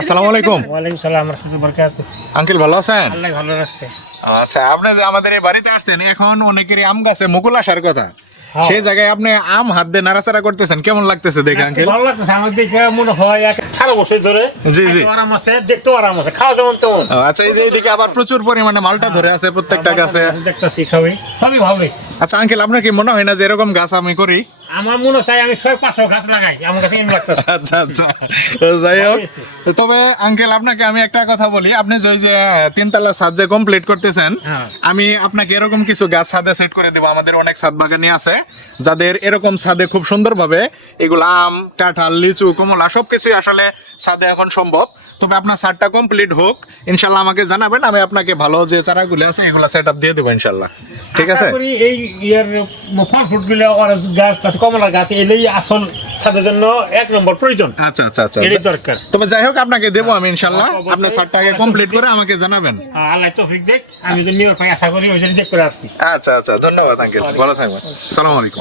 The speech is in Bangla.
আসসালামু আলাইকুম। ওয়ালাইকুম সালাম রহমতুল্লাহ বরকাত আঙ্কেল ভালো আছেন? আল্লাহ ভালো রাখছে। আচ্ছা আপনি আমাদের এই বাড়িতে আসছেন এখন অনেকেরই আম গাছে মুকুল আসার কথা। হ্যাঁ। সেই জায়গায় আপনি আম হাত দিয়ে নাড়াচাড়া করতেছেন কেমন লাগতেছে দেখে আঙ্কেল? ভালো লাগতেছে আমার দেখে মনে হয় এক সারা বছর ধরে জি, জি। আরাম আছে দেখতেও আরাম আছে খাওয়া যেমন তেমন। আচ্ছা এই যে আবার প্রচুর পরিমাণে মালটা ধরে আছে প্রত্যেকটা গাছে। দেখতেছি সবই ভালোই। আচ্ছা আঙ্কেল আপনার কি মনে হয় না যে এরকম গাছ আমি করি? আমার মনে চাই আমি ছয় পাঁচশো গাছ লাগাই আমার কাছে আচ্ছা আচ্ছা। যাই হোক তবে আঙ্কেল আপনাকে আমি একটা কথা বলি। আপনি যে যে তিনতলা ছাদ যে কমপ্লিট করতেছেন হ্যাঁ। আমি আপনাকে এরকম কিছু গাছ ছাদে সেট করে দেবো। আমাদের অনেক ছাদ বাগানি আছে যাদের এরকম ছাদে খুব সুন্দরভাবে এগুলো আম কাঁঠাল লিচু কমলা সবকিছুই আসলে ছাদে এখন সম্ভব। তবে আপনার ছাদটা কমপ্লিট হোক ইনশাল্লাহ আমাকে জানাবেন আমি আপনাকে ভালো যে চারাগুলো আছে এগুলো সেট আপ দিয়ে দেবো ইনশাল্লাহ। ঠিক আছে? এই ইয়ার ফল ফ্রুটগুলো গাছ আছে কমলা গাছ এলেই আসন ছাদের জন্য এক নম্বর প্রয়োজন। আচ্ছা আচ্ছা আচ্ছা এটাই দরকার। তবে যাই হোক আপনাকে দেবো আমি ইনশাল্লাহ অবশ্যই। আপনার ছাদটাকে কমপ্লিট করে আমাকে জানাবেন। আল্লাহ তৌফিক দেখ। আমি তো নিয়র পাই আশা করি ওই জন্য দেখ করে আসছি। আচ্ছা আচ্ছা ধন্যবাদ আঙ্কেল ভালো থাকবেন। সালাম আলাইকুম।